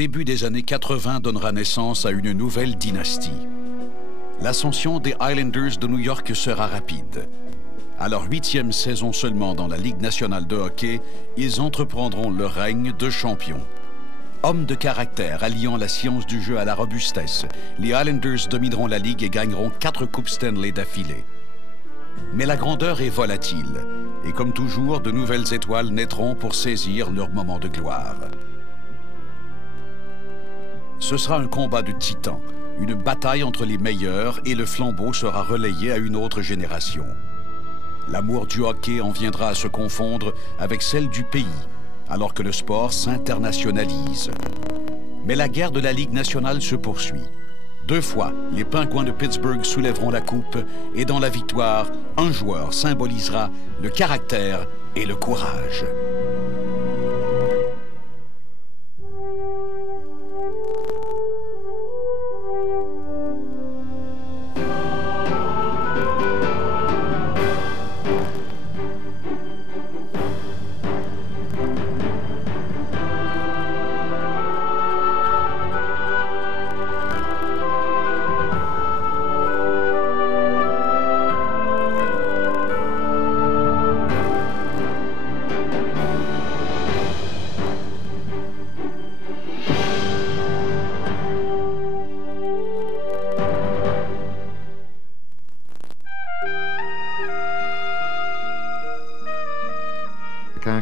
début des années 80 donnera naissance à une nouvelle dynastie. L'ascension des Islanders de New York sera rapide. À leur 8e saison seulement dans la Ligue nationale de hockey, ils entreprendront leur règne de champions. Hommes de caractère alliant la science du jeu à la robustesse, les Islanders domineront la Ligue et gagneront 4 Coupes Stanley d'affilée. Mais la grandeur est volatile, et comme toujours, de nouvelles étoiles naîtront pour saisir leur moment de gloire. Ce sera un combat de titans, une bataille entre les meilleurs, et le flambeau sera relayé à une autre génération. L'amour du hockey en viendra à se confondre avec celle du pays, alors que le sport s'internationalise. Mais la guerre de la Ligue nationale se poursuit. 2 fois, les Pingouins de Pittsburgh soulèveront la coupe et dans la victoire, un joueur symbolisera le caractère et le courage.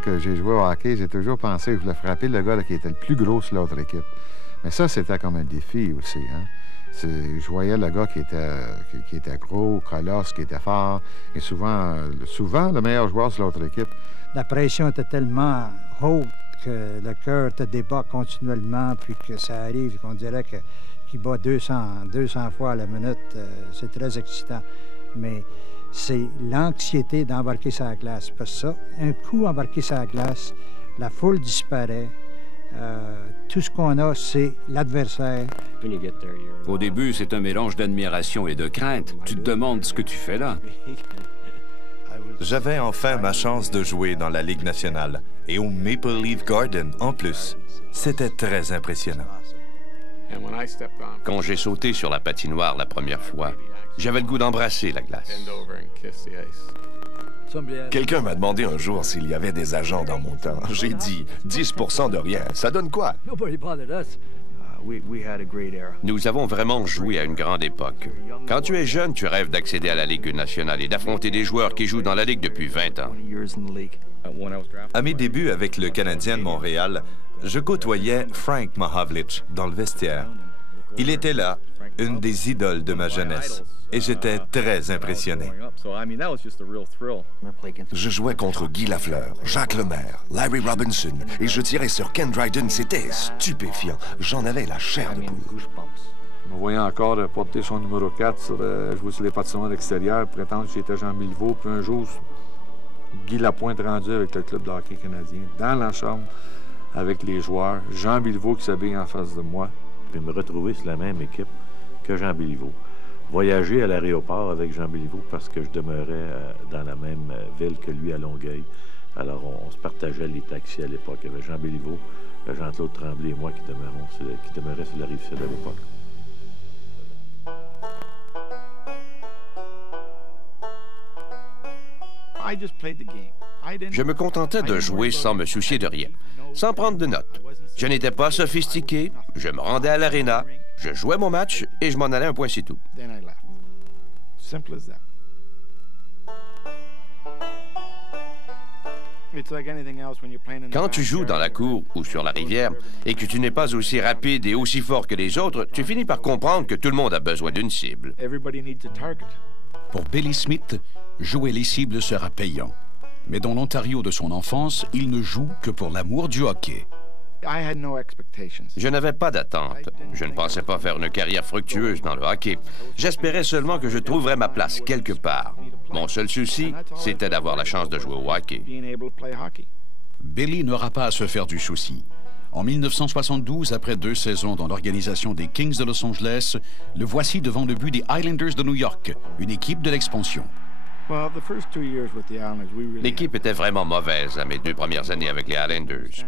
Quand j'ai joué au hockey, j'ai toujours pensé que je voulais frapper le gars là, qui était le plus gros sur l'autre équipe. Mais ça, c'était comme un défi aussi. Hein? Je voyais le gars qui était gros, colosse, qui était fort, et souvent le meilleur joueur sur l'autre équipe. La pression était tellement haute que le cœur te débat continuellement, puis que ça arrive, qu'on dirait qu'il bat 200 fois à la minute. C'est très excitant. Mais c'est l'anxiété d'embarquer sur la glace. Parce que ça, un coup embarqué sur la glace, la foule disparaît. Tout ce qu'on a, c'est l'adversaire. Au début, c'est un mélange d'admiration et de crainte. Tu te demandes ce que tu fais là. J'avais enfin ma chance de jouer dans la Ligue nationale. Et au Maple Leaf Garden, en plus. C'était très impressionnant. Quand j'ai sauté sur la patinoire la première fois, j'avais le goût d'embrasser la glace. Quelqu'un m'a demandé un jour s'il y avait des agents dans mon temps. J'ai dit 10% de rien. Ça donne quoi? Nous avons vraiment joué à une grande époque. Quand tu es jeune, tu rêves d'accéder à la Ligue nationale et d'affronter des joueurs qui jouent dans la Ligue depuis 20 ans. À mes débuts avec le Canadien de Montréal, je côtoyais Frank Mahovlich dans le vestiaire. Il était là, une des idoles de ma jeunesse, et j'étais très impressionné. Je jouais contre Guy Lafleur, Jacques Lemaire, Larry Robinson, et je tirais sur Ken Dryden. C'était stupéfiant. J'en avais la chair de poule. Me voyant encore porter son numéro 4, jouer sur les patinoires extérieures, prétendre que j'étais Jean Béliveau, puis un jour, Guy Lapointe rendu avec le club de hockey canadien, dans la chambre, avec les joueurs, Jean Béliveau qui s'habille en face de moi. Puis me retrouver sur la même équipe que Jean Béliveau. Voyager à l'aéroport avec Jean Béliveau parce que je demeurais dans la même ville que lui à Longueuil. Alors on se partageait les taxis à l'époque. Il y avait Jean Béliveau, Jean-Claude Tremblay et moi qui demeuraient sur la Rive-Sud à l'époque. Je me contentais de jouer sans me soucier de rien, sans prendre de notes. Je n'étais pas sophistiqué, je me rendais à l'aréna, je jouais mon match et je m'en allais un point, c'est tout. Quand tu joues dans la cour ou sur la rivière et que tu n'es pas aussi rapide et aussi fort que les autres, tu finis par comprendre que tout le monde a besoin d'une cible. Pour Billy Smith, jouer les cibles sera payant. Mais dans l'Ontario de son enfance, il ne joue que pour l'amour du hockey. Je n'avais pas d'attente. Je ne pensais pas faire une carrière fructueuse dans le hockey. J'espérais seulement que je trouverais ma place quelque part. Mon seul souci, c'était d'avoir la chance de jouer au hockey. Billy n'aura pas à se faire du souci. En 1972, après 2 saisons dans l'organisation des Kings de Los Angeles, le voici devant le but des Islanders de New York, une équipe de l'expansion. L'équipe était vraiment mauvaise à mes 2 premières années avec les Islanders.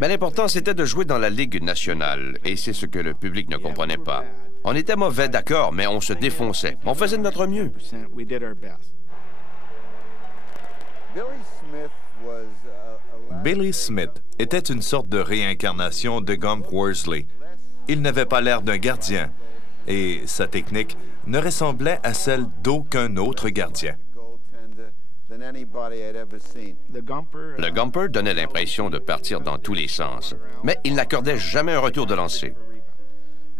Mais l'important, c'était de jouer dans la Ligue nationale, et c'est ce que le public ne comprenait pas. On était mauvais, d'accord, mais on se défonçait. On faisait de notre mieux. Billy Smith était une sorte de réincarnation de Gump Worsley. Il n'avait pas l'air d'un gardien, et sa technique ne ressemblait à celle d'aucun autre gardien. Le Gumper donnait l'impression de partir dans tous les sens, mais il n'accordait jamais un retour de lancer.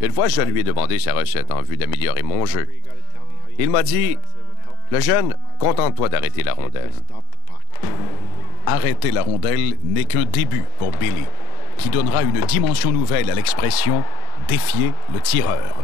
Une fois, je lui ai demandé sa recette en vue d'améliorer mon jeu. Il m'a dit, « Le jeune, contente-toi d'arrêter la rondelle. » Arrêter la rondelle n'est qu'un début pour Billy, qui donnera une dimension nouvelle à l'expression « défier le tireur ».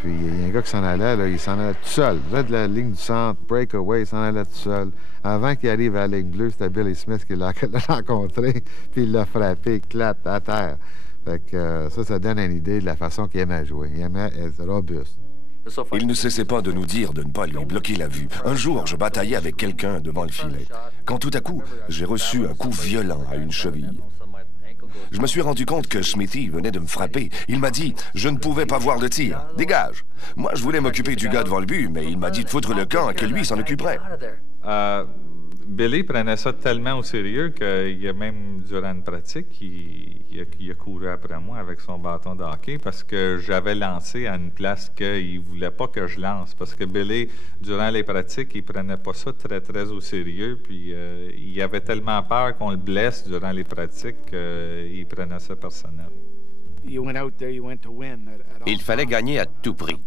Puis il y a un gars qui s'en allait, là, il s'en allait tout seul. Là, de la ligne du centre, breakaway, il s'en allait tout seul. Avant qu'il arrive à la ligne bleue, c'était Billy Smith qui l'a rencontré, puis il l'a frappé, éclate à terre. Fait que ça donne une idée de la façon qu'il aimait jouer. Il aimait être robuste. Il ne cessait pas de nous dire de ne pas lui bloquer la vue. Un jour, je bataillais avec quelqu'un devant le filet, quand tout à coup, j'ai reçu un coup violent à une cheville. Je me suis rendu compte que Smithy venait de me frapper. Il m'a dit « Je ne pouvais pas voir le tir. Dégage !» Moi, je voulais m'occuper du gars devant le but, mais il m'a dit de foutre le camp et que lui s'en occuperait. Billy prenait ça tellement au sérieux qu'il a même, durant une pratique, il a couru après moi avec son bâton de hockey parce que j'avais lancé à une place qu'il ne voulait pas que je lance. Parce que Billy, durant les pratiques, il prenait pas ça très, très au sérieux. Puis il avait tellement peur qu'on le blesse durant les pratiques qu'il prenait ça personnel. Il fallait gagner à tout prix.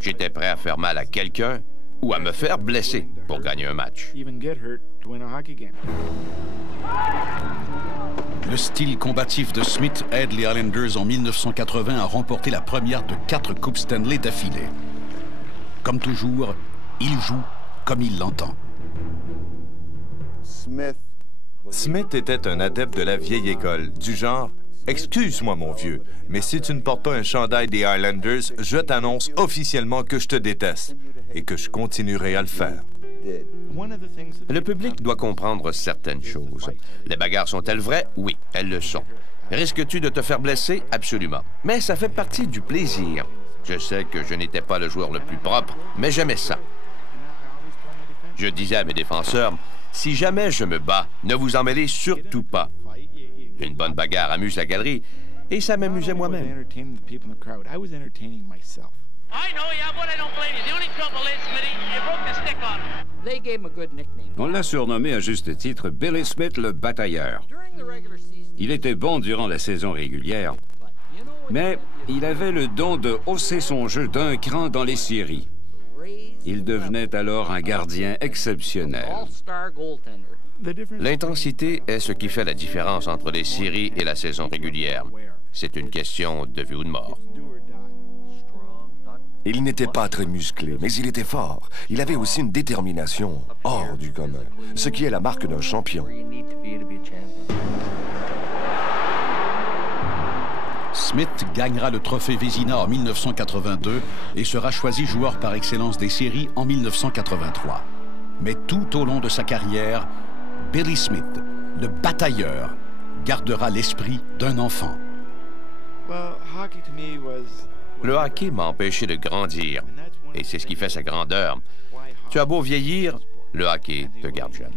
J'étais prêt à faire mal à quelqu'un ou à me faire blesser pour gagner un match. Le style combatif de Smith aide les Islanders en 1980 à remporter la première de 4 Coupes Stanley d'affilée. Comme toujours, il joue comme il l'entend. Smith était un adepte de la vieille école, du genre « Excuse-moi, mon vieux, mais si tu ne portes pas un chandail des Islanders, je t'annonce officiellement que je te déteste et que je continuerai à le faire. » Le public doit comprendre certaines choses. Les bagarres sont-elles vraies? Oui, elles le sont. Risques-tu de te faire blesser? Absolument. Mais ça fait partie du plaisir. Je sais que je n'étais pas le joueur le plus propre, mais j'aimais ça. Je disais à mes défenseurs, si jamais je me bats, ne vous en mêlez surtout pas. Une bonne bagarre amuse la galerie, et ça m'amusait moi-même. On l'a surnommé à juste titre Billy Smith le batailleur. Il était bon durant la saison régulière, mais il avait le don de hausser son jeu d'un cran dans les séries. Il devenait alors un gardien exceptionnel. L'intensité est ce qui fait la différence entre les séries et la saison régulière. C'est une question de vie ou de mort. Il n'était pas très musclé, mais il était fort. Il avait aussi une détermination hors du commun, ce qui est la marque d'un champion. Smith gagnera le trophée Vézina en 1982 et sera choisi joueur par excellence des séries en 1983. Mais tout au long de sa carrière, Billy Smith, le batailleur, gardera l'esprit d'un enfant. Le hockey m'a empêché de grandir, et c'est ce qui fait sa grandeur. Tu as beau vieillir, le hockey te garde jeune.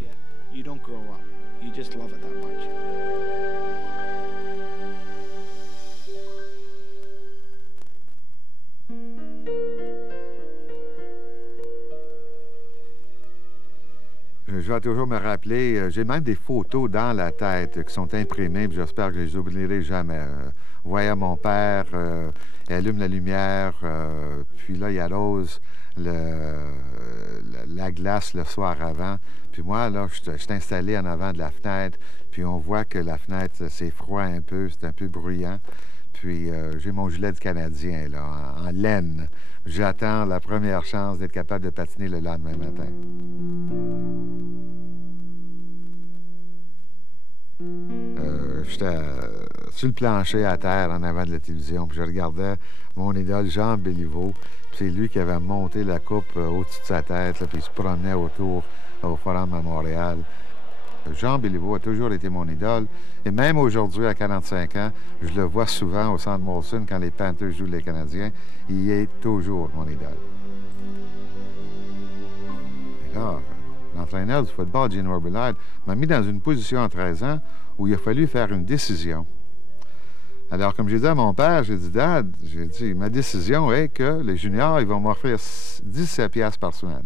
Je vais toujours me rappeler, j'ai même des photos dans la tête qui sont imprimées, puis j'espère que je les oublierai jamais. Voyant mon père, il allume la lumière, puis là, il arrose la glace le soir avant. Puis moi, là, je suis installé en avant de la fenêtre, puis on voit que la fenêtre, c'est froid un peu, c'est un peu bruyant. Puis j'ai mon gilet du Canadien, là, en laine. J'attends la première chance d'être capable de patiner le lendemain matin. sur le plancher à terre en avant de la télévision. Puis je regardais mon idole Jean Béliveau. Puis c'est lui qui avait monté la coupe au-dessus de sa tête, là, puis il se promenait autour au Forum à Montréal. Jean Béliveau a toujours été mon idole. Et même aujourd'hui, à 45 ans, je le vois souvent au Centre Molson quand les Panthers jouent les Canadiens. Il est toujours mon idole. Et là, l'entraîneur du football, Gene Robillard, m'a mis dans une position à 13 ans où il a fallu faire une décision. Alors, comme j'ai dit à mon père, j'ai dit, Dad, j'ai dit, ma décision est que les juniors, ils vont m'offrir 17 piastres par semaine.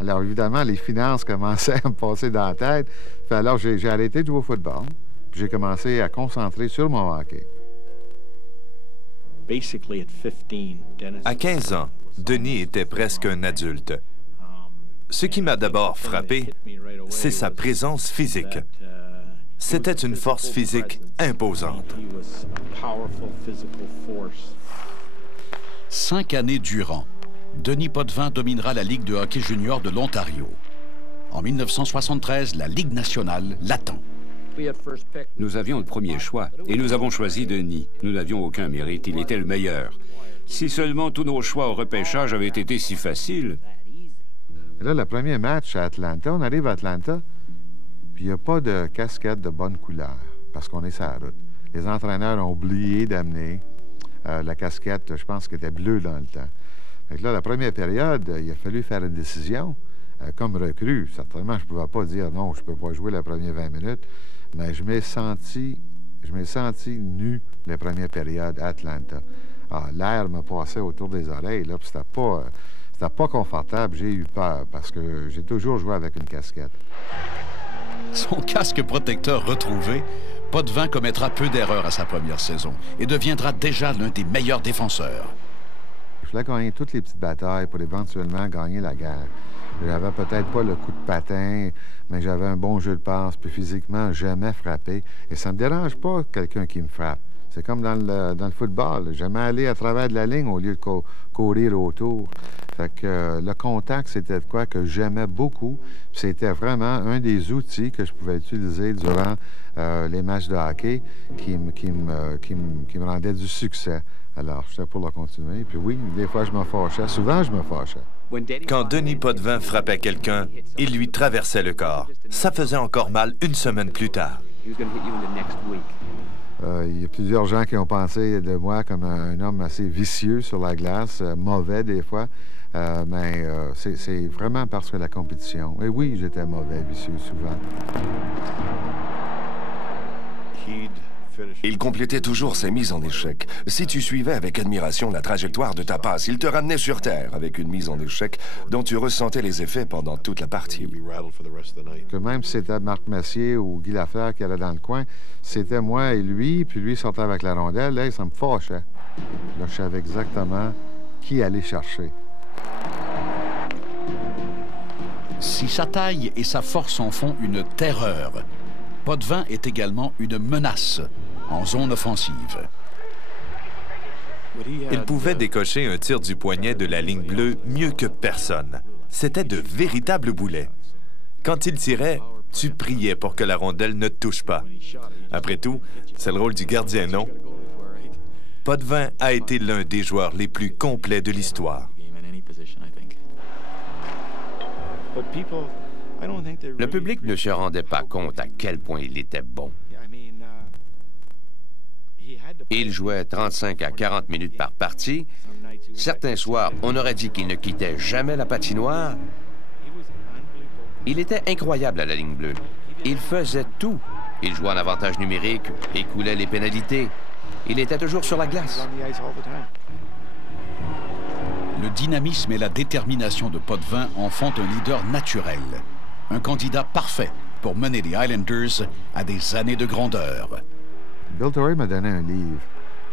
Alors, évidemment, les finances commençaient à me passer dans la tête. Alors, j'ai arrêté de jouer au football. Puis j'ai commencé à concentrer sur mon hockey. À 15 ans, Denis était presque un adulte. Ce qui m'a d'abord frappé, c'est sa présence physique. C'était une force physique imposante. 5 années durant, Denis Potvin dominera la Ligue de hockey junior de l'Ontario. En 1973, la Ligue nationale l'attend. Nous avions le premier choix et nous avons choisi Denis. Nous n'avions aucun mérite, il était le meilleur. Si seulement tous nos choix au repêchage avaient été si faciles. Et là, le premier match à Atlanta, on arrive à Atlanta, puis il n'y a pas de casquette de bonne couleur parce qu'on est sur la route. Les entraîneurs ont oublié d'amener la casquette, je pense qu'elle était bleue dans le temps. Fait que là, la première période, il a fallu faire une décision. Comme recrue, certainement, je ne pouvais pas dire non, je ne peux pas jouer les premières 20 minutes, mais je m'ai senti nu les premières périodes à Atlanta. L'air me passait autour des oreilles, là, puis c'était pas confortable. J'ai eu peur parce que j'ai toujours joué avec une casquette. Son casque protecteur retrouvé, Potvin commettra peu d'erreurs à sa première saison et deviendra déjà l'un des meilleurs défenseurs. Je voulais gagner toutes les petites batailles pour éventuellement gagner la guerre. J'avais peut-être pas le coup de patin, mais j'avais un bon jeu de passe, puis physiquement, j'aimais frapper. Et ça me dérange pas quelqu'un qui me frappe. C'est comme dans le football. J'aimais aller à travers de la ligne au lieu de courir autour. Fait que le contact, c'était de quoi que j'aimais beaucoup. C'était vraiment un des outils que je pouvais utiliser durant les matchs de hockey qui me rendaient du succès. Alors, j'étais pour le continuer. Puis oui, des fois, je me fâchais. Souvent, je me fâchais. Quand Denis Potvin frappait quelqu'un, il lui traversait le corps. Ça faisait encore mal une semaine plus tard. Il y a plusieurs gens qui ont pensé de moi comme un homme assez vicieux sur la glace, mauvais des fois, mais c'est vraiment parce que la compétition. Et oui, j'étais mauvais, vicieux souvent. Il complétait toujours ses mises en échec. Si tu suivais avec admiration la trajectoire de ta passe, il te ramenait sur terre avec une mise en échec dont tu ressentais les effets pendant toute la partie. Que même si c'était Marc Messier ou Guy Lafleur qui allait dans le coin, c'était moi et lui, puis lui sortait avec la rondelle, là, ça me fâchait. Là, je savais exactement qui aller chercher. Si sa taille et sa force en font une terreur, Potvin est également une menace en zone offensive. Il pouvait décocher un tir du poignet de la ligne bleue mieux que personne. C'était de véritables boulets. Quand il tirait, tu priais pour que la rondelle ne te touche pas. Après tout, c'est le rôle du gardien, non? Potvin a été l'un des joueurs les plus complets de l'histoire. Le public ne se rendait pas compte à quel point il était bon. Il jouait 35 à 40 minutes par partie. Certains soirs, on aurait dit qu'il ne quittait jamais la patinoire. Il était incroyable à la ligne bleue. Il faisait tout. Il jouait en avantage numérique, écoulait les pénalités. Il était toujours sur la glace. Le dynamisme et la détermination de Potvin en font un leader naturel. Un candidat parfait pour mener les Islanders à des années de grandeur. Bill Torrey m'a donné un livre.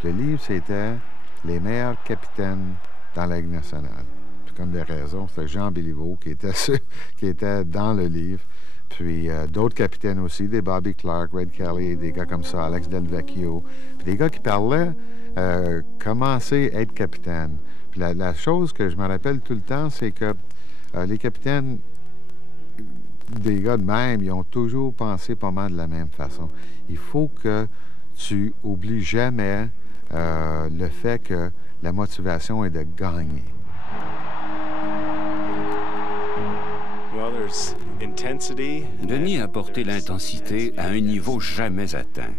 Le livre, c'était « Les meilleurs capitaines dans la Ligue nationale ». Puis comme des raisons, c'était Jean Béliveau qui était dans le livre. Puis d'autres capitaines aussi, des Bobby Clark, Red Kelly, des gars comme ça, Alex Delvecchio. Puis des gars qui parlaient commencer à être capitaine. Puis la chose que je me rappelle tout le temps, c'est que les capitaines, des gars de même, ils ont toujours pensé pas mal de la même façon. Il faut que tu oublies jamais le fait que la motivation est de gagner. Denis a porté l'intensité à un niveau jamais atteint.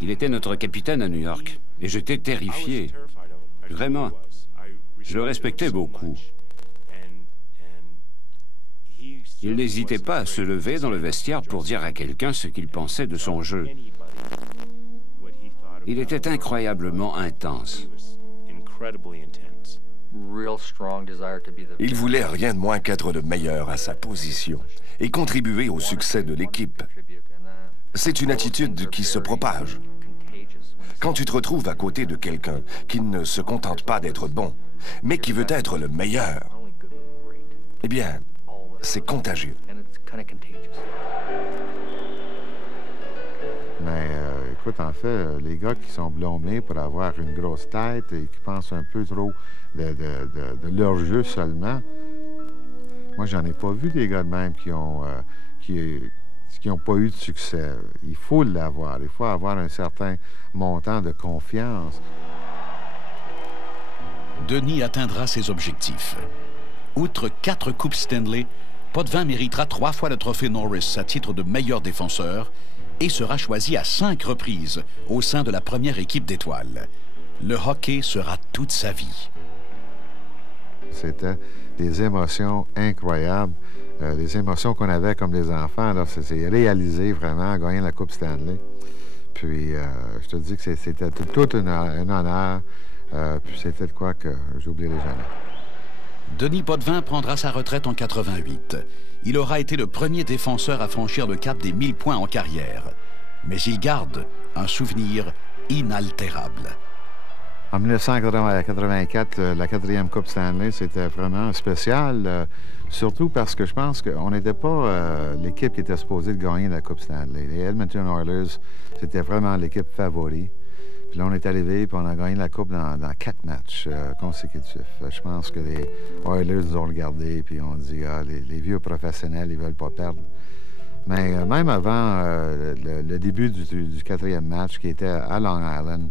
Il était notre capitaine à New York, et j'étais terrifié. Vraiment. Je le respectais beaucoup. Il n'hésitait pas à se lever dans le vestiaire pour dire à quelqu'un ce qu'il pensait de son jeu. Il était incroyablement intense. Il voulait rien de moins qu'être le meilleur à sa position et contribuer au succès de l'équipe. C'est une attitude qui se propage. Quand tu te retrouves à côté de quelqu'un qui ne se contente pas d'être bon, mais qui veut être le meilleur, eh bien, c'est contagieux. Mais écoute, en fait, les gars qui sont blâmés pour avoir une grosse tête et qui pensent un peu trop de leur jeu seulement, moi, j'en ai pas vu des gars de même qui ont pas eu de succès. Il faut l'avoir. Il faut avoir un certain montant de confiance. Denis atteindra ses objectifs. Outre 4 Coupes Stanley, Potvin méritera 3 fois le trophée Norris à titre de meilleur défenseur et sera choisi à 5 reprises au sein de la première équipe d'étoiles. Le hockey sera toute sa vie. C'était des émotions incroyables, des émotions qu'on avait comme des enfants. C'est réalisé vraiment, gagner la Coupe Stanley. Puis, je te dis que c'était tout un honneur. Puis c'était de quoi que j'oublierai jamais. Denis Potvin prendra sa retraite en 88. Il aura été le premier défenseur à franchir le cap des 1000 points en carrière. Mais il garde un souvenir inaltérable. En 1984, la 4e Coupe Stanley, c'était vraiment spécial, surtout parce que je pense qu'on n'était pas l'équipe qui était supposée de gagner la Coupe Stanley. Les Edmonton Oilers, c'était vraiment l'équipe favorite. Puis là, on est arrivé, puis on a gagné la Coupe dans 4 matchs consécutifs. Je pense que les Oilers nous ont regardés, puis on dit, les vieux professionnels, ils veulent pas perdre. Mais même avant le début du 4e match, qui était à Long Island,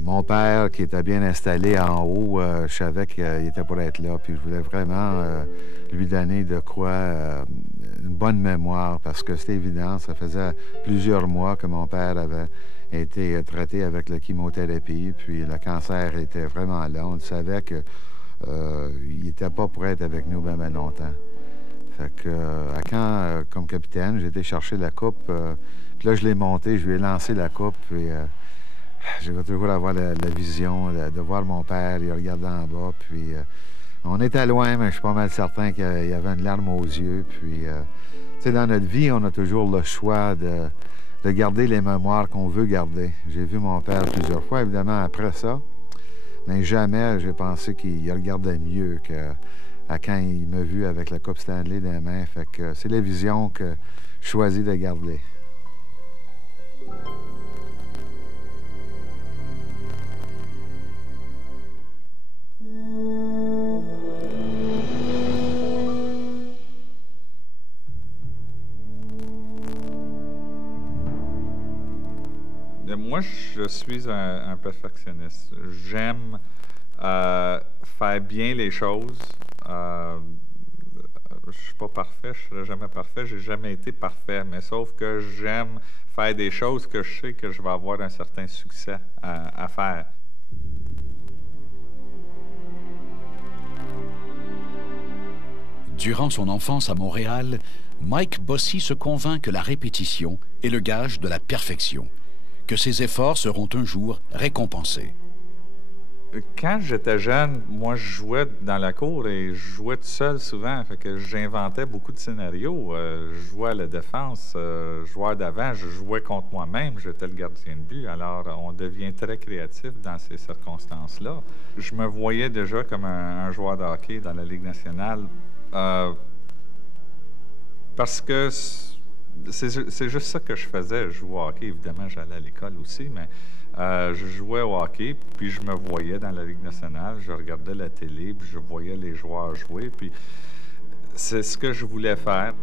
mon père, qui était bien installé en haut, je savais qu'il était pour être là, puis je voulais vraiment lui donner de quoi une bonne mémoire, parce que c'était évident, ça faisait plusieurs mois que mon père avait été traité avec la chimiothérapie, puis le cancer était vraiment là. On savait qu'il n'était pas pour être avec nous bien longtemps. Fait que quand, comme capitaine, j'ai été chercher la coupe, puis là, je l'ai montée, je lui ai lancé la coupe, puis je vais toujours avoir la vision de voir mon père, il regardait en bas, puis on était loin, mais je suis pas mal certain qu'il y avait une larme aux yeux, puis tu sais, dans notre vie, on a toujours le choix de garder les mémoires qu'on veut garder. J'ai vu mon père plusieurs fois, évidemment, après ça, mais jamais j'ai pensé qu'il regardait mieux qu'à quand il m'a vu avec la Coupe Stanley dans les mains. Fait que c'est la vision que je choisis de garder. Moi, je suis un perfectionniste. J'aime faire bien les choses. Je suis pas parfait, je serai jamais parfait. J'ai jamais été parfait, mais sauf que j'aime faire des choses que je sais que je vais avoir un certain succès à faire. Durant son enfance à Montréal, Mike Bossy se convainc que la répétition est le gage de la perfection, que ses efforts seront un jour récompensés. Quand j'étais jeune, moi, je jouais dans la cour et je jouais tout seul souvent. Fait que j'inventais beaucoup de scénarios. Je jouais à la défense, joueur d'avant, je jouais contre moi-même. J'étais le gardien de but. Alors, on devient très créatif dans ces circonstances-là. Je me voyais déjà comme un joueur de hockey dans la Ligue nationale parce que c'est juste ça que je faisais. Je jouais au hockey. Évidemment, j'allais à l'école aussi, mais je jouais au hockey, puis je me voyais dans la Ligue nationale. Je regardais la télé, puis je voyais les joueurs jouer, puis c'est ce que je voulais faire.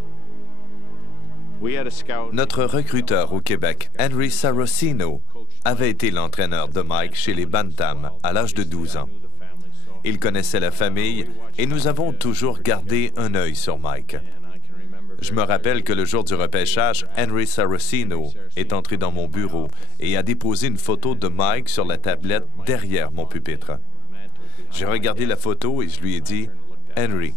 Notre recruteur au Québec, Henry Saracino, avait été l'entraîneur de Mike chez les Bantams à l'âge de 12 ans. Il connaissait la famille et nous avons toujours gardé un œil sur Mike. Je me rappelle que le jour du repêchage, Henry Saracino est entré dans mon bureau et a déposé une photo de Mike sur la tablette derrière mon pupitre. J'ai regardé la photo et je lui ai dit, « Henry,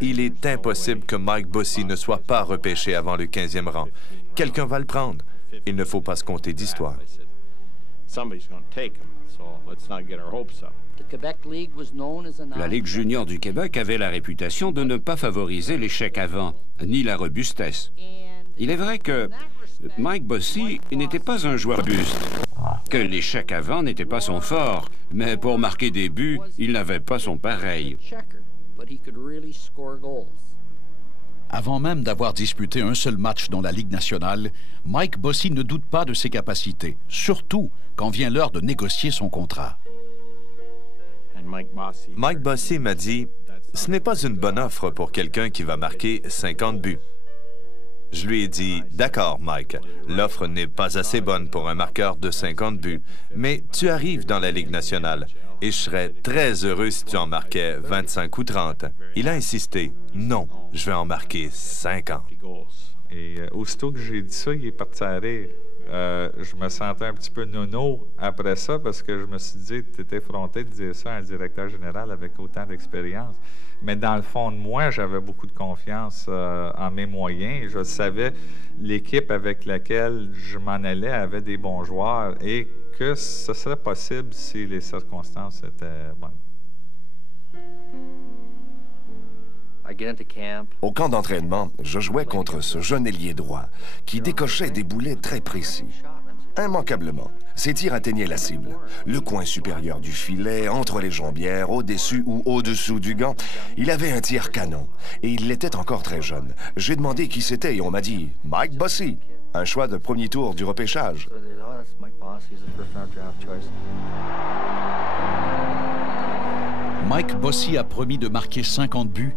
il est impossible que Mike Bossy ne soit pas repêché avant le 15e rang. Quelqu'un va le prendre. Il ne faut pas se compter d'histoire. » La Ligue junior du Québec avait la réputation de ne pas favoriser l'échec avant, ni la robustesse. Il est vrai que Mike Bossy n'était pas un joueur robuste, que l'échec avant n'était pas son fort, mais pour marquer des buts, il n'avait pas son pareil. Avant même d'avoir disputé un seul match dans la Ligue nationale, Mike Bossy ne doute pas de ses capacités, surtout quand vient l'heure de négocier son contrat. Mike Bossy m'a dit, « Ce n'est pas une bonne offre pour quelqu'un qui va marquer 50 buts. » Je lui ai dit, « D'accord, Mike, l'offre n'est pas assez bonne pour un marqueur de 50 buts, mais tu arrives dans la Ligue nationale et je serais très heureux si tu en marquais 25 ou 30. » Il a insisté, « Non, je vais en marquer 50. » Et aussitôt que j'ai dit ça, il est parti à rire. Je me sentais un petit peu nono après ça parce que je me suis dit, tu étais effronté de dire ça à un directeur général avec autant d'expérience. Mais dans le fond de moi, j'avais beaucoup de confiance en mes moyens. Je savais l'équipe avec laquelle je m'en allais avait des bons joueurs et que ce serait possible si les circonstances étaient bonnes. Au camp d'entraînement, je jouais contre ce jeune ailier droit qui décochait des boulets très précis. Immanquablement, ses tirs atteignaient la cible. Le coin supérieur du filet, entre les jambières, au-dessus ou au-dessous du gant. Il avait un tir canon et il était encore très jeune. J'ai demandé qui c'était et on m'a dit « Mike Bossy, un choix de premier tour du repêchage. » Mike Bossy a promis de marquer 50 buts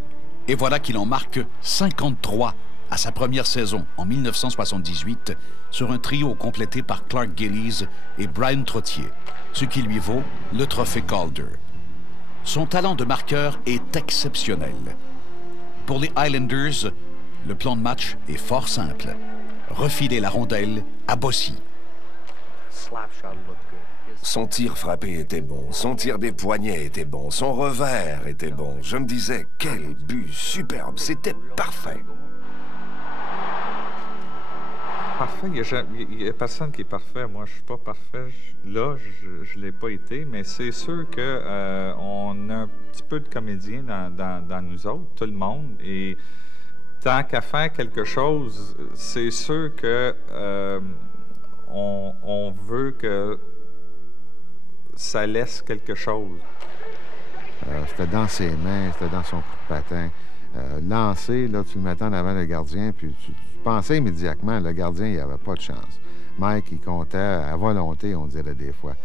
et voilà qu'il en marque 53 à sa première saison en 1978 sur un trio complété par Clark Gillies et Brian Trottier, ce qui lui vaut le trophée Calder. Son talent de marqueur est exceptionnel. Pour les Islanders, le plan de match est fort simple. Refiler la rondelle à Bossy. Son tir frappé était bon, son tir des poignets était bon, son revers était bon. Je me disais, quel but superbe, c'était parfait. Parfait, il n'y a personne qui est parfait. Moi, je ne suis pas parfait. Là, je ne l'ai pas été, mais c'est sûr qu'on a un petit peu de comédien dans nous autres, tout le monde. Et tant qu'à faire quelque chose, c'est sûr que on veut que ça laisse quelque chose. C'était dans ses mains, c'était dans son coup de patin. Lancé, là, tu le mettais en avant le gardien, puis tu pensais immédiatement, le gardien, il n'avait pas de chance. Mike, il comptait à volonté, on dirait des fois.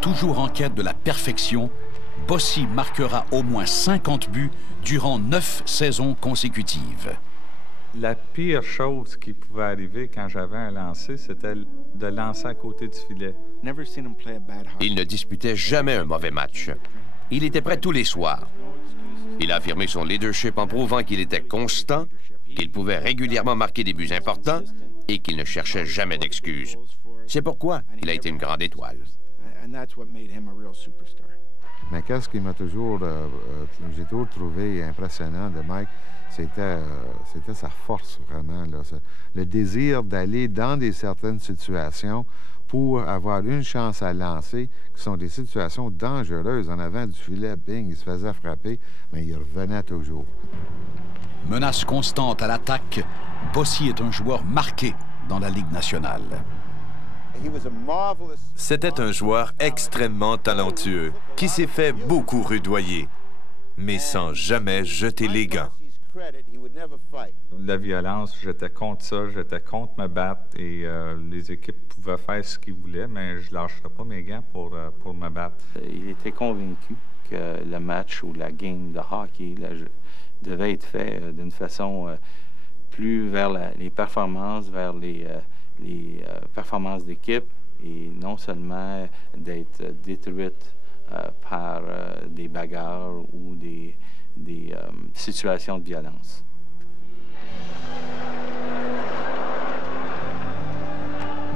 Toujours en quête de la perfection, Bossy marquera au moins 50 buts durant 9 saisons consécutives. La pire chose qui pouvait arriver quand j'avais un lancer, c'était de lancer à côté du filet. Il ne disputait jamais un mauvais match. Il était prêt tous les soirs. Il a affirmé son leadership en prouvant qu'il était constant, qu'il pouvait régulièrement marquer des buts importants et qu'il ne cherchait jamais d'excuses. C'est pourquoi il a été une grande étoile. Mais qu'est-ce qui m'a toujours, j'ai toujours trouvé impressionnant de Mike, c'était sa force, vraiment. Là. Le désir d'aller dans certaines situations pour avoir une chance à lancer, qui sont des situations dangereuses. En avant du filet, bing, il se faisait frapper, mais il revenait toujours. Menace constante à l'attaque, Bossy est un joueur marqué dans la Ligue nationale. C'était un joueur extrêmement talentueux qui s'est fait beaucoup rudoyer, mais sans jamais jeter les gants. La violence, j'étais contre ça, j'étais contre me battre et les équipes pouvaient faire ce qu'ils voulaient, mais je ne lâcherais pas mes gants pour me battre. Il était convaincu que le match ou la game de hockey devait être fait d'une façon plus vers les performances, vers les performances d'équipe et non seulement d'être détruite par des bagarres ou des situations de violence.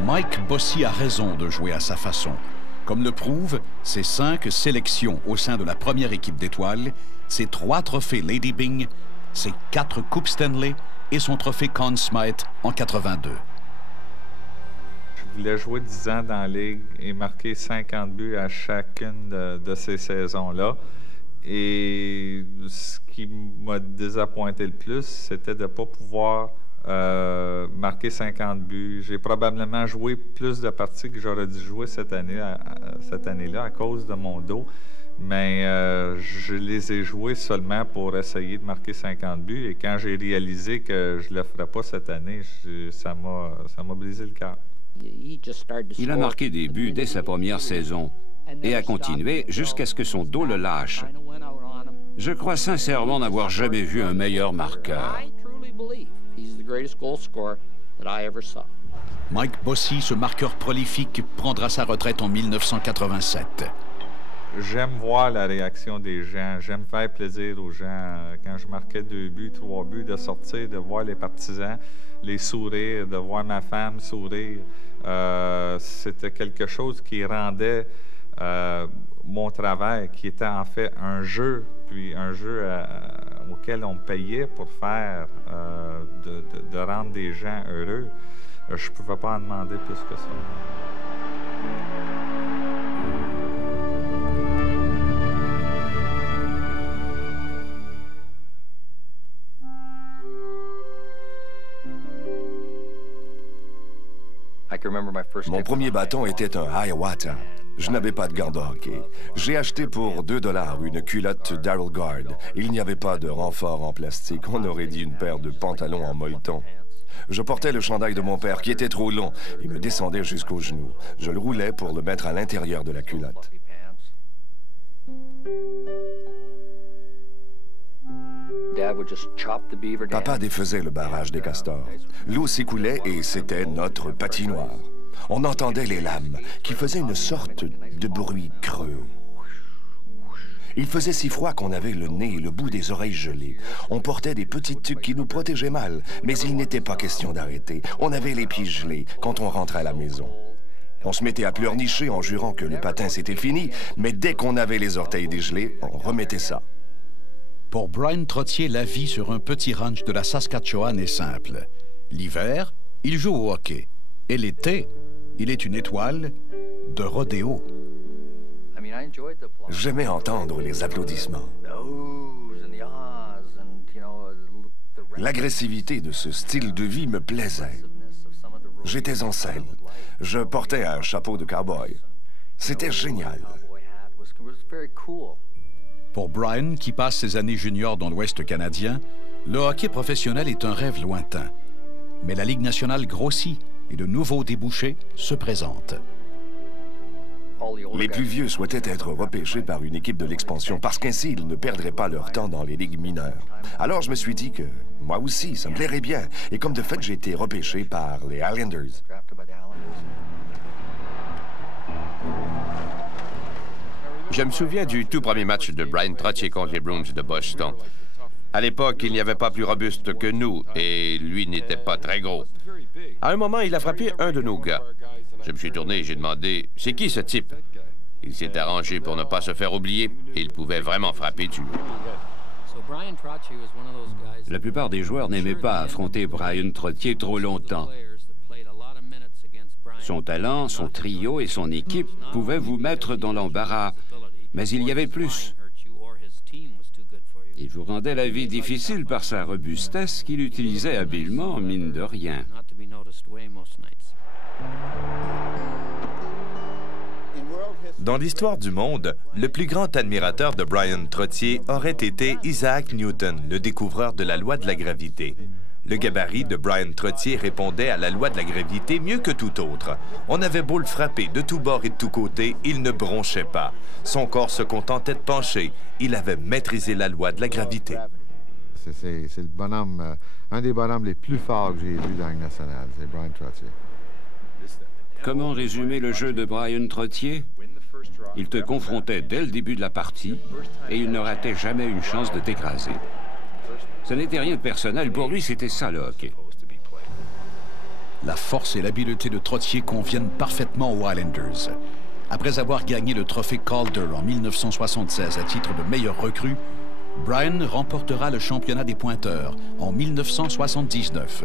Mike Bossy a raison de jouer à sa façon. Comme le prouvent ses 5 sélections au sein de la première équipe d'étoiles, ses 3 trophées Lady Byng, ses 4 Coupes Stanley et son trophée Conn Smythe en 82. Je voulais jouer 10 ans dans la Ligue et marquer 50 buts à chacune de ces saisons-là. Et ce qui m'a désappointé le plus, c'était de ne pas pouvoir marquer 50 buts. J'ai probablement joué plus de parties que j'aurais dû jouer cette année-là à cause de mon dos. Mais je les ai joués seulement pour essayer de marquer 50 buts. Et quand j'ai réalisé que je ne le ferais pas cette année, ça m'a brisé le cœur. Il a marqué des buts dès sa première saison et a continué jusqu'à ce que son dos le lâche. Je crois sincèrement n'avoir jamais vu un meilleur marqueur. Mike Bossy, ce marqueur prolifique, prendra sa retraite en 1987. J'aime voir la réaction des gens. J'aime faire plaisir aux gens. Quand je marquais 2 buts, 3 buts, de sortir, de voir les partisans, les sourires, de voir ma femme sourire. C'était quelque chose qui rendait mon travail, qui était en fait un jeu, puis un jeu auquel on payait pour faire, de rendre des gens heureux. Je ne pouvais pas en demander plus que ça. Mon premier bâton était un Hiawatha. Je n'avais pas de gants de hockey. J'ai acheté pour 2 $ une culotte Darrell Guard. Il n'y avait pas de renfort en plastique. On aurait dit une paire de pantalons en molleton. Je portais le chandail de mon père qui était trop long et me descendait jusqu'aux genoux. Je le roulais pour le mettre à l'intérieur de la culotte. Papa défaisait le barrage des castors. L'eau s'écoulait et c'était notre patinoire. On entendait les lames qui faisaient une sorte de bruit creux. Il faisait si froid qu'on avait le nez et le bout des oreilles gelés. On portait des petites tuques qui nous protégeaient mal, mais il n'était pas question d'arrêter. On avait les pieds gelés quand on rentrait à la maison. On se mettait à pleurnicher en jurant que le patin c'était fini, mais dès qu'on avait les orteils dégelés, on remettait ça. Pour Brian Trottier, la vie sur un petit ranch de la Saskatchewan est simple. L'hiver, il joue au hockey. Et l'été, il est une étoile de rodéo. J'aimais entendre les applaudissements. L'agressivité de ce style de vie me plaisait. J'étais en selle. Je portais un chapeau de cow-boy. C'était génial. Pour Brian, qui passe ses années juniors dans l'Ouest canadien, le hockey professionnel est un rêve lointain. Mais la Ligue nationale grossit et de nouveaux débouchés se présentent. Les plus vieux souhaitaient être repêchés par une équipe de l'expansion parce qu'ainsi, ils ne perdraient pas leur temps dans les ligues mineures. Alors, je me suis dit que moi aussi, ça me plairait bien. Et comme de fait, j'ai été repêché par les Islanders. Je me souviens du tout premier match de Brian Trottier contre les Bruins de Boston. À l'époque, il n'y avait pas plus robuste que nous, et lui n'était pas très gros. À un moment, il a frappé un de nos gars. Je me suis tourné et j'ai demandé « C'est qui ce type? » Il s'est arrangé pour ne pas se faire oublier, et il pouvait vraiment frapper dur. La plupart des joueurs n'aimaient pas affronter Brian Trottier trop longtemps. Son talent, son trio et son équipe pouvaient vous mettre dans l'embarras, mais il y avait plus. Il vous rendait la vie difficile par sa robustesse qu'il utilisait habilement, mine de rien. Dans l'histoire du monde, le plus grand admirateur de Brian Trottier aurait été Isaac Newton, le découvreur de la loi de la gravité. Le gabarit de Brian Trottier répondait à la loi de la gravité mieux que tout autre. On avait beau le frapper de tous bords et de tous côtés, il ne bronchait pas. Son corps se contentait de pencher. Il avait maîtrisé la loi de la gravité. C'est le bonhomme, un des bonhommes les plus forts que j'ai vus dans la Ligue nationale, c'est Brian Trottier. Comment résumer le jeu de Brian Trottier? Il te confrontait dès le début de la partie et il ne ratait jamais une chance de t'écraser. Ce n'était rien de personnel, pour lui c'était ça le hockey. La force et l'habileté de Trottier conviennent parfaitement aux Islanders. Après avoir gagné le trophée Calder en 1976 à titre de meilleur recrue, Brian remportera le championnat des pointeurs en 1979,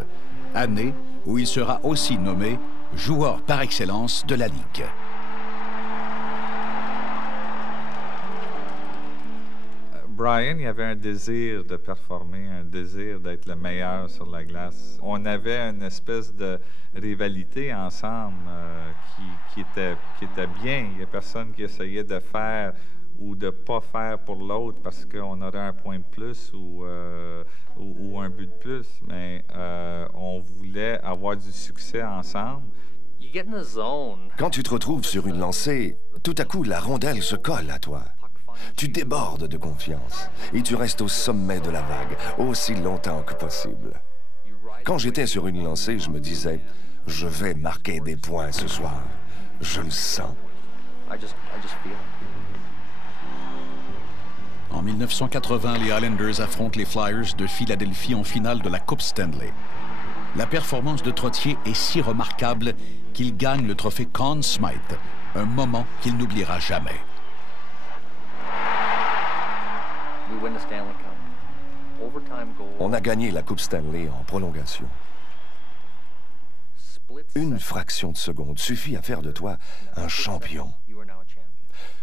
année où il sera aussi nommé joueur par excellence de la Ligue. Brian, il avait un désir de performer, un désir d'être le meilleur sur la glace. On avait une espèce de rivalité ensemble qui était bien. Il n'y a personne qui essayait de faire ou de ne pas faire pour l'autre parce qu'on aurait un point de plus ou un but de plus. Mais on voulait avoir du succès ensemble. Quand tu te retrouves sur une lancée, tout à coup, la rondelle se colle à toi. Tu débordes de confiance et tu restes au sommet de la vague aussi longtemps que possible. Quand j'étais sur une lancée, je me disais, je vais marquer des points ce soir. Je le sens. En 1980, les Islanders affrontent les Flyers de Philadelphie en finale de la Coupe Stanley. La performance de Trottier est si remarquable qu'il gagne le trophée Conn Smythe, un moment qu'il n'oubliera jamais. On a gagné la Coupe Stanley en prolongation. Une fraction de seconde suffit à faire de toi un champion.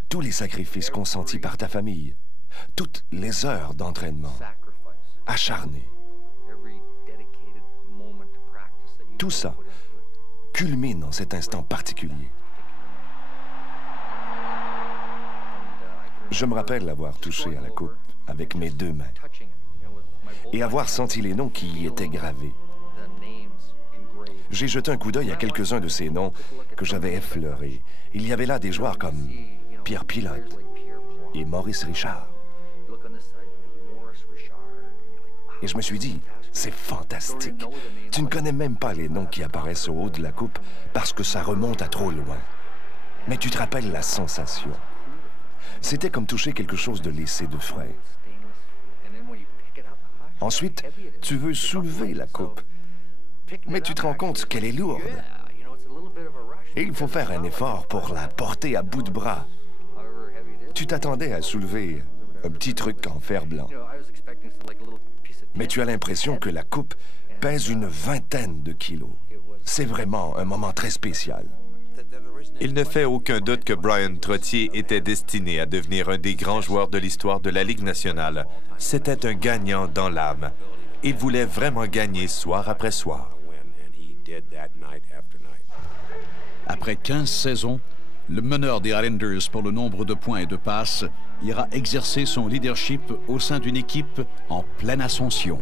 Tous les sacrifices consentis par ta famille, toutes les heures d'entraînement, acharnées, tout ça culmine en cet instant particulier. Je me rappelle avoir touché à la coupe avec mes deux mains et avoir senti les noms qui y étaient gravés. J'ai jeté un coup d'œil à quelques-uns de ces noms que j'avais effleurés. Il y avait là des joueurs comme Pierre Pilote et Maurice Richard. Et je me suis dit, c'est fantastique. Tu ne connais même pas les noms qui apparaissent au haut de la coupe parce que ça remonte à trop loin. Mais tu te rappelles la sensation. C'était comme toucher quelque chose de lissé, de frais. Ensuite, tu veux soulever la coupe. Mais tu te rends compte qu'elle est lourde. Et il faut faire un effort pour la porter à bout de bras. Tu t'attendais à soulever un petit truc en fer blanc. Mais tu as l'impression que la coupe pèse une vingtaine de kilos. C'est vraiment un moment très spécial. Il ne fait aucun doute que Brian Trottier était destiné à devenir un des grands joueurs de l'histoire de la Ligue nationale. C'était un gagnant dans l'âme. Il voulait vraiment gagner soir après soir. Après 15 saisons, le meneur des Islanders pour le nombre de points et de passes ira exercer son leadership au sein d'une équipe en pleine ascension.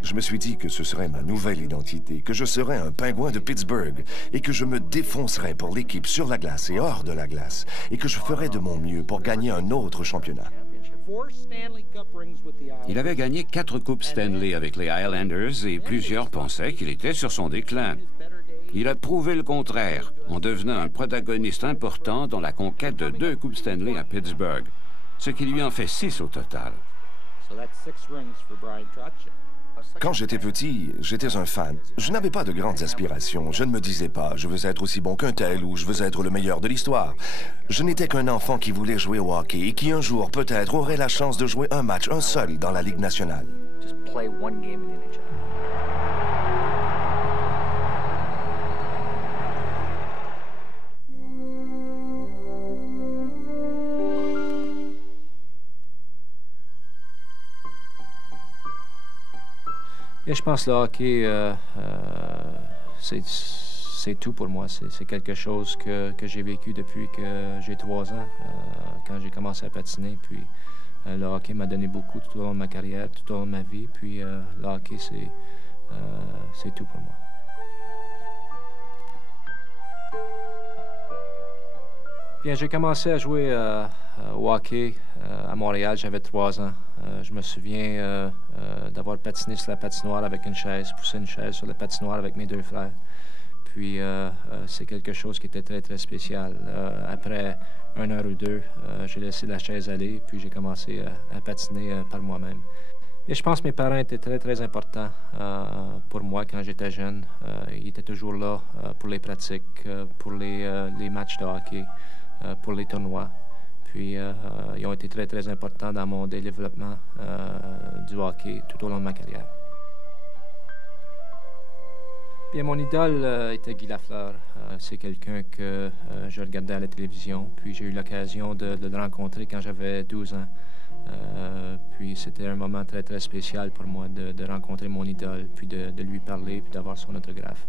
Je me suis dit que ce serait ma nouvelle identité, que je serais un pingouin de Pittsburgh et que je me défoncerais pour l'équipe sur la glace et hors de la glace et que je ferais de mon mieux pour gagner un autre championnat. Il avait gagné 4 Coupes Stanley avec les Highlanders et plusieurs pensaient qu'il était sur son déclin. Il a prouvé le contraire en devenant un protagoniste important dans la conquête de 2 Coupes Stanley à Pittsburgh, ce qui lui en fait 6 au total. Quand j'étais petit, j'étais un fan. Je n'avais pas de grandes aspirations. Je ne me disais pas « je veux être aussi bon qu'un tel » ou « je veux être le meilleur de l'histoire ». Je n'étais qu'un enfant qui voulait jouer au hockey et qui un jour, peut-être, aurait la chance de jouer un match, un seul, dans la Ligue nationale. Et je pense que le hockey, c'est tout pour moi. C'est quelque chose que j'ai vécu depuis que j'ai 3 ans, quand j'ai commencé à patiner. Puis le hockey m'a donné beaucoup tout au long de ma carrière, tout au long de ma vie. Puis le hockey, c'est tout pour moi. Bien, j'ai commencé à jouer au hockey, à Montréal, j'avais 3 ans. Je me souviens d'avoir patiné sur la patinoire avec une chaise, poussé une chaise sur la patinoire avec mes 2 frères. Puis c'est quelque chose qui était très, très spécial. Après 1 heure ou 2, j'ai laissé la chaise aller, puis j'ai commencé à patiner par moi-même. Et je pense que mes parents étaient très, très importants pour moi quand j'étais jeune. Ils étaient toujours là pour les pratiques, pour les matchs de hockey, pour les tournois. Puis ils ont été très, très importants dans mon développement du hockey tout au long de ma carrière. Bien, mon idole était Guy Lafleur. C'est quelqu'un que je regardais à la télévision, puis j'ai eu l'occasion de le rencontrer quand j'avais 12 ans. Puis c'était un moment très, très spécial pour moi de rencontrer mon idole, puis de lui parler, puis d'avoir son autographe.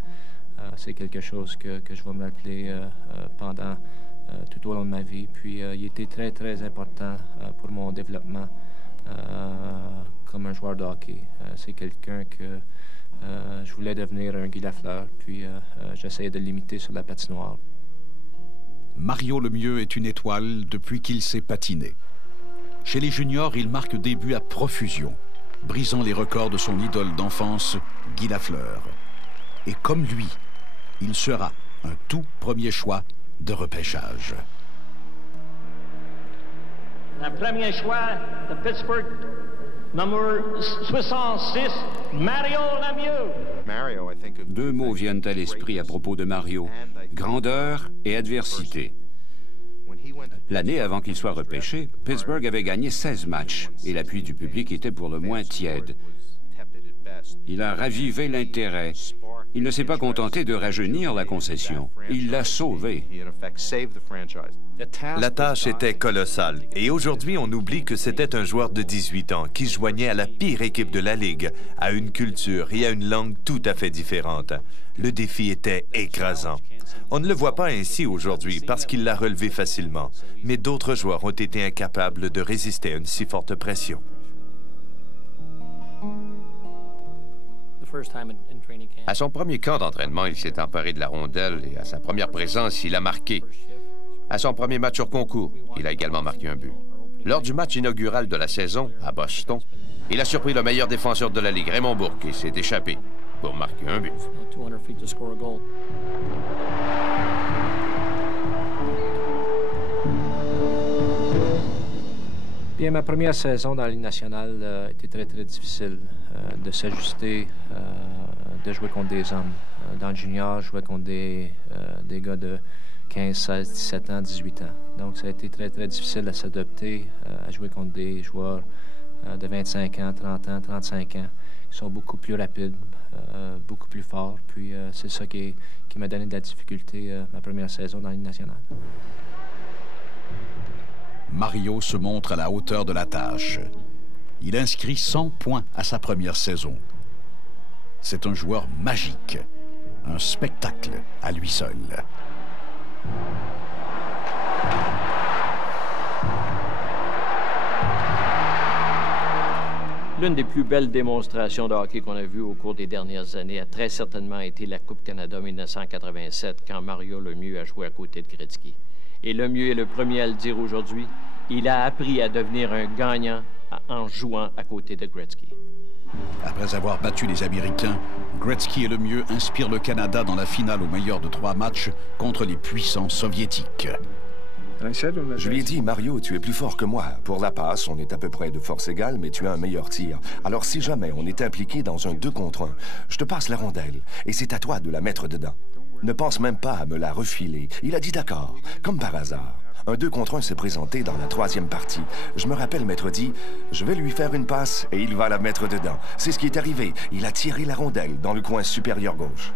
C'est quelque chose que je vais me rappeler pendant tout au long de ma vie. Puis il était très, très important pour mon développement comme un joueur de hockey. C'est quelqu'un que je voulais devenir un Guy Lafleur, puis j'essayais de l'imiter sur la patinoire. Mario Lemieux est une étoile depuis qu'il s'est patiné. Chez les juniors, il marque des buts à profusion, brisant les records de son idole d'enfance, Guy Lafleur. Et comme lui, il sera un tout premier choix de repêchage. Le premier choix de Pittsburgh, numéro 66, Mario Lemieux. 2 mots viennent à l'esprit à propos de Mario, grandeur et adversité. L'année avant qu'il soit repêché, Pittsburgh avait gagné 16 matchs et l'appui du public était pour le moins tiède. Il a ravivé l'intérêt. Il ne s'est pas contenté de rajeunir la concession. Il l'a sauvée. La tâche était colossale et aujourd'hui, on oublie que c'était un joueur de 18 ans qui se joignait à la pire équipe de la Ligue, à une culture et à une langue tout à fait différentes. Le défi était écrasant. On ne le voit pas ainsi aujourd'hui parce qu'il l'a relevé facilement, mais d'autres joueurs ont été incapables de résister à une si forte pression. À son premier camp d'entraînement, il s'est emparé de la rondelle et à sa première présence, il a marqué. À son premier match sur concours, il a également marqué un but. Lors du match inaugural de la saison, à Boston, il a surpris le meilleur défenseur de la Ligue, Raymond Bourque, et s'est échappé pour marquer un but. Bien, ma première saison dans la Ligue nationale était très, très difficile de s'ajuster, de jouer contre des hommes. Dans le junior, je jouais contre des gars de 15, 16, 17 ans, 18 ans. Donc, ça a été très, très difficile à s'adapter, à jouer contre des joueurs de 25 ans, 30 ans, 35 ans, qui sont beaucoup plus rapides, beaucoup plus forts. Puis, c'est ça qui m'a donné de la difficulté ma première saison dans la Ligue nationale. Mario se montre à la hauteur de la tâche. Il inscrit 100 points à sa première saison. C'est un joueur magique, un spectacle à lui seul. L'une des plus belles démonstrations de hockey qu'on a vues au cours des dernières années a très certainement été la Coupe Canada 1987, quand Mario Lemieux a joué à côté de Gretzky. Et Lemieux est le premier à le dire aujourd'hui, il a appris à devenir un gagnant en jouant à côté de Gretzky. Après avoir battu les Américains, Gretzky et Lemieux inspirent le Canada dans la finale au meilleur de 3 matchs contre les puissants soviétiques. Je lui ai dit, Mario, tu es plus fort que moi. Pour la passe, on est à peu près de force égale, mais tu as un meilleur tir. Alors si jamais on est impliqué dans un 2 contre 1, je te passe la rondelle et c'est à toi de la mettre dedans. Ne pense même pas à me la refiler. Il a dit d'accord, comme par hasard. Un 2 contre 1 s'est présenté dans la 3e partie. Je me rappelle m'être dit, je vais lui faire une passe et il va la mettre dedans. C'est ce qui est arrivé. Il a tiré la rondelle dans le coin supérieur gauche.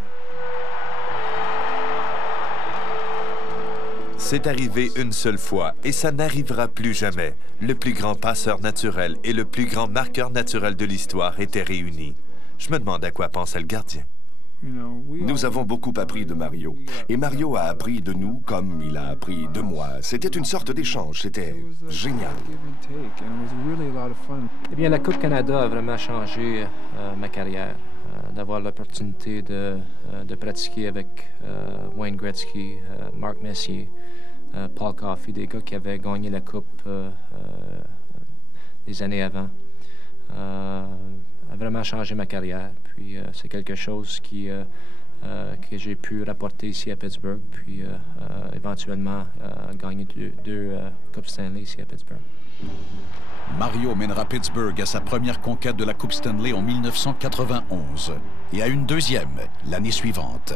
C'est arrivé une seule fois et ça n'arrivera plus jamais. Le plus grand passeur naturel et le plus grand marqueur naturel de l'histoire étaient réunis. Je me demande à quoi pensait le gardien. Nous avons beaucoup appris de Mario. Et Mario a appris de nous comme il a appris de moi. C'était une sorte d'échange. C'était génial. Eh bien, la Coupe Canada a vraiment changé ma carrière. D'avoir l'opportunité de pratiquer avec Wayne Gretzky, Mark Messier, Paul Coffey, des gars qui avaient gagné la Coupe les années avant. A vraiment changé ma carrière. Puis c'est quelque chose que j'ai pu rapporter ici à Pittsburgh, puis éventuellement gagner deux Coupes Stanley ici à Pittsburgh. Mario mènera Pittsburgh à sa première conquête de la Coupe Stanley en 1991 et à une deuxième l'année suivante.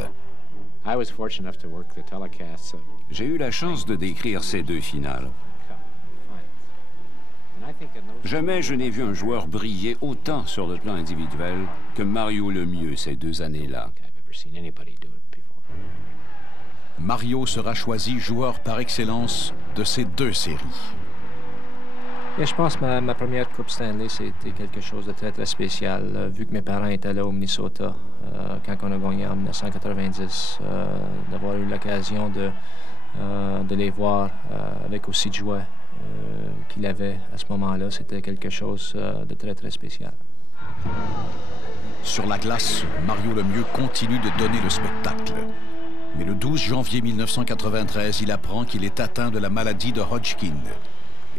J'ai eu la chance de décrire ces deux finales. Jamais je n'ai vu un joueur briller autant sur le plan individuel que Mario Lemieux ces 2 années-là. Mario sera choisi joueur par excellence de ces 2 séries. Et je pense que ma première Coupe Stanley, c'était quelque chose de très, très spécial. Vu que mes parents étaient là au Minnesota quand on a gagné en 1990, d'avoir eu l'occasion de les voir avec aussi de joie qu'il avait à ce moment-là, c'était quelque chose de très, très spécial. Sur la glace, Mario Lemieux continue de donner le spectacle. Mais le 12 janvier 1993, il apprend qu'il est atteint de la maladie de Hodgkin.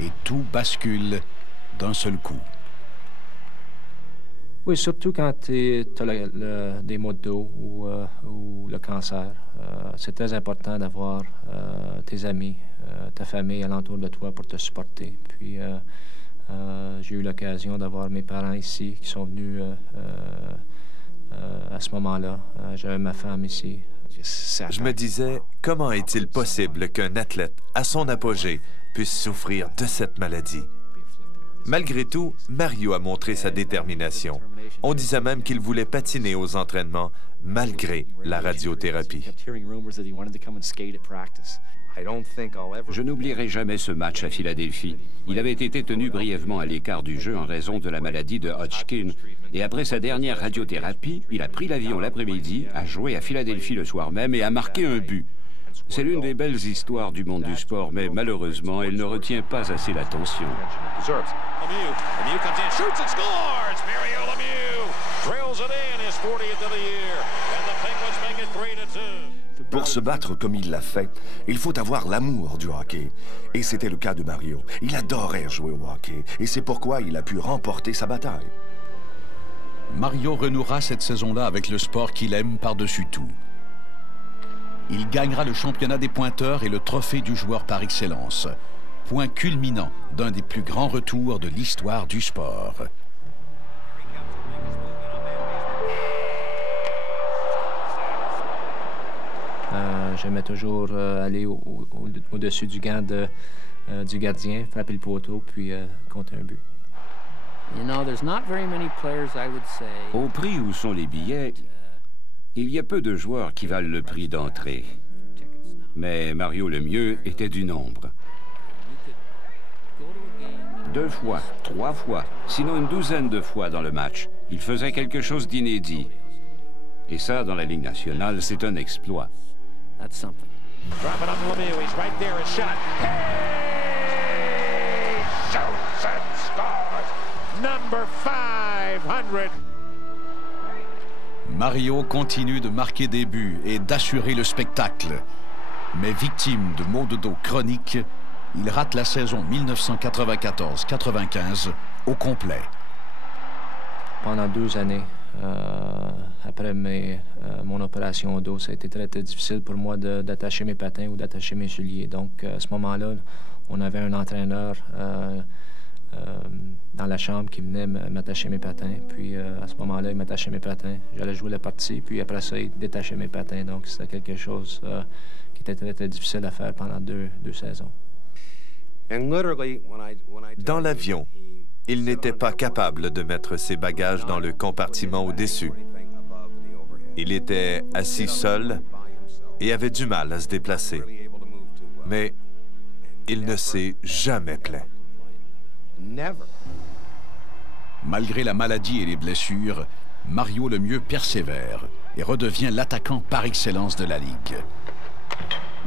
Et tout bascule d'un seul coup. Oui, surtout quand tu as des maux de dos ou le cancer. C'est très important d'avoir tes amis, ta famille alentour de toi pour te supporter. Puis j'ai eu l'occasion d'avoir mes parents ici qui sont venus à ce moment-là. J'avais ma femme ici. Je me disais, comment est-il possible qu'un athlète, à son apogée, puisse souffrir de cette maladie? Malgré tout, Mario a montré sa détermination. On disait même qu'il voulait patiner aux entraînements, malgré la radiothérapie. Je n'oublierai jamais ce match à Philadelphie. Il avait été tenu brièvement à l'écart du jeu en raison de la maladie de Hodgkin. Et après sa dernière radiothérapie, il a pris l'avion l'après-midi, a joué à Philadelphie le soir même et a marqué un but. C'est l'une des belles histoires du monde du sport, mais malheureusement, elle ne retient pas assez l'attention. Pour se battre comme il l'a fait, il faut avoir l'amour du hockey. Et c'était le cas de Mario. Il adorait jouer au hockey, et c'est pourquoi il a pu remporter sa bataille. Mario renouera cette saison-là avec le sport qu'il aime par-dessus tout. Il gagnera le championnat des pointeurs et le trophée du joueur par excellence. Point culminant d'un des plus grands retours de l'histoire du sport. J'aimais toujours aller au-dessus du gant du gardien, frapper le poteau, puis compter un but. Au prix où sont les billets, il y a peu de joueurs qui valent le prix d'entrée. Mais Mario Lemieux était du nombre. 2 fois, 3 fois, sinon une douzaine de fois dans le match, il faisait quelque chose d'inédit. Et ça, dans la Ligue nationale, c'est un exploit. That's something. Drop it on Lemieux. He's right there. A shot. Hey! Shoots and scores. Number 500. Mario continue de marquer des buts et d'assurer le spectacle. Mais victime de maux de dos chroniques, il rate la saison 1994-95 au complet. Pendant 2 années, après mon opération au dos, ça a été très, très difficile pour moi d'attacher mes patins ou d'attacher mes souliers. Donc, à ce moment-là, on avait un entraîneur dans la chambre qui venait m'attacher mes patins. Puis, à ce moment-là, il m'attachait mes patins. J'allais jouer la partie, puis après ça, il détachait mes patins. Donc, c'était quelque chose qui était très, très difficile à faire pendant deux saisons. Dans l'avion, il n'était pas capable de mettre ses bagages dans le compartiment au-dessus. Il était assis seul et avait du mal à se déplacer. Mais il ne s'est jamais plaint. Malgré la maladie et les blessures, Mario Lemieux persévère et redevient l'attaquant par excellence de la Ligue.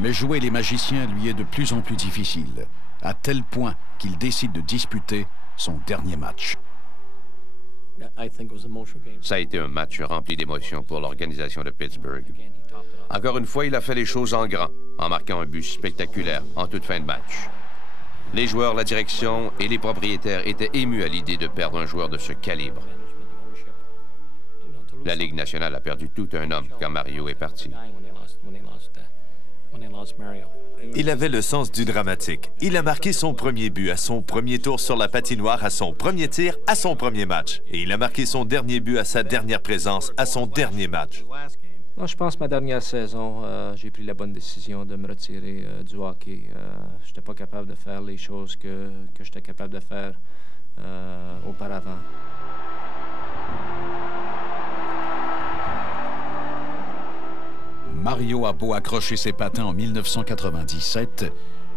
Mais jouer les magiciens lui est de plus en plus difficile, à tel point qu'il décide de disputer son dernier match. Ça a été un match rempli d'émotions pour l'organisation de Pittsburgh. Encore une fois, il a fait les choses en grand, en marquant un but spectaculaire en toute fin de match. Les joueurs, la direction et les propriétaires étaient émus à l'idée de perdre un joueur de ce calibre. La Ligue nationale a perdu tout un homme quand Mario est parti. Il avait le sens du dramatique. Il a marqué son premier but à son premier tour sur la patinoire, à son premier tir, à son premier match. Et il a marqué son dernier but à sa dernière présence, à son dernier match. Non, je pense que ma dernière saison, j'ai pris la bonne décision de me retirer du hockey. Je n'étais pas capable de faire les choses que j'étais capable de faire auparavant. Mario a beau accrocher ses patins en 1997,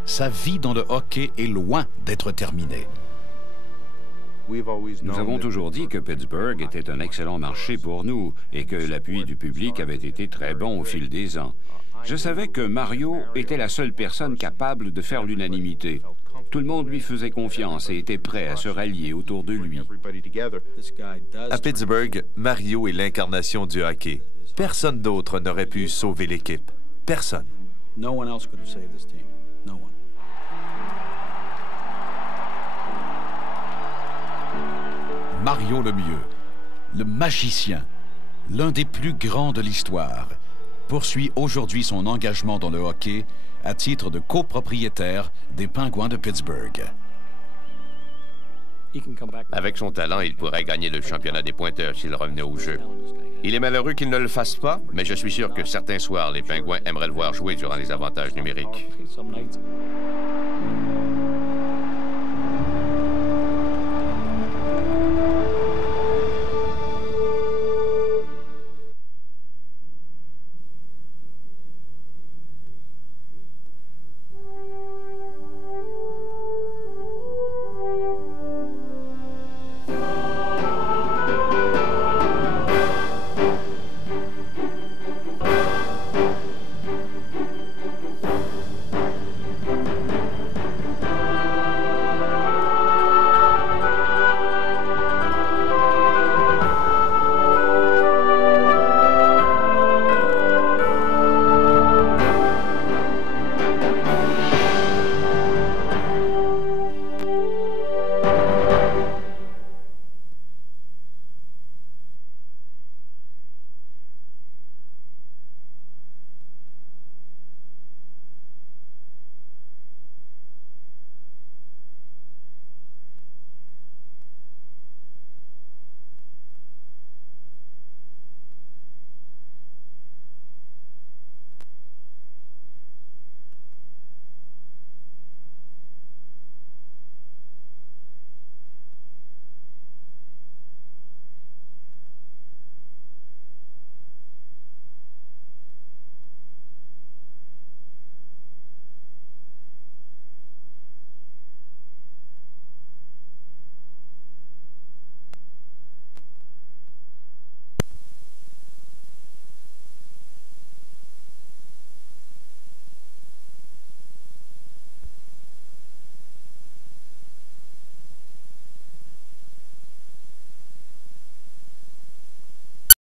sa vie dans le hockey est loin d'être terminée. Nous avons toujours dit que Pittsburgh était un excellent marché pour nous et que l'appui du public avait été très bon au fil des ans. Je savais que Mario était la seule personne capable de faire l'unanimité. Tout le monde lui faisait confiance et était prêt à se rallier autour de lui. À Pittsburgh, Mario est l'incarnation du hockey. Personne d'autre n'aurait pu sauver l'équipe. Personne. Mario Lemieux, le magicien, l'un des plus grands de l'histoire, poursuit aujourd'hui son engagement dans le hockey à titre de copropriétaire des Penguins de Pittsburgh. Avec son talent, il pourrait gagner le championnat des pointeurs s'il revenait au jeu. Il est malheureux qu'il ne le fasse pas, mais je suis sûr que certains soirs, les Pingouins aimeraient le voir jouer durant les avantages numériques.